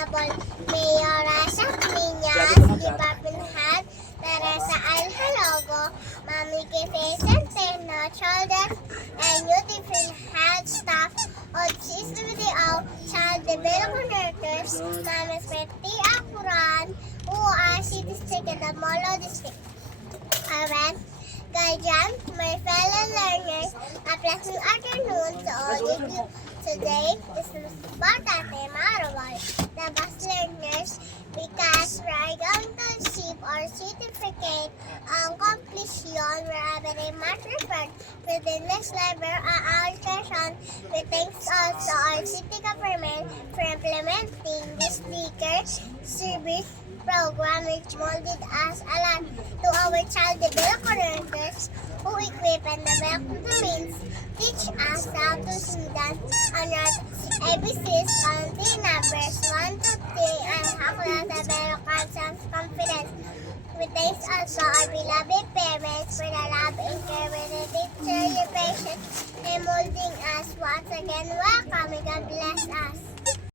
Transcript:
Honorable Mayor Rasa Piñas, Department Head Teresa Alhalogo, Mami Kife Centeno, children and youthful head staff of CCDO, Child Development Workers, Mami Sveti Akuran, who are District and the Molo District. Parents, guardians, my fellow learners, a pleasant afternoon to all of you. Today is the important memorable, the best learners, because we are going to receive our certificate on completion wherever they might refer to the next level of our session. We thank also our city government for implementing this sticker service program which molded us a lot to our child development workers who equip and develop the means, teach us how to see that on our ABCs, counting numbers 1 to 3, and how to develop our self-confidence. We thank also our beloved parents for the love and care with the teacher, your patience, and molding us. Once again, welcome and God bless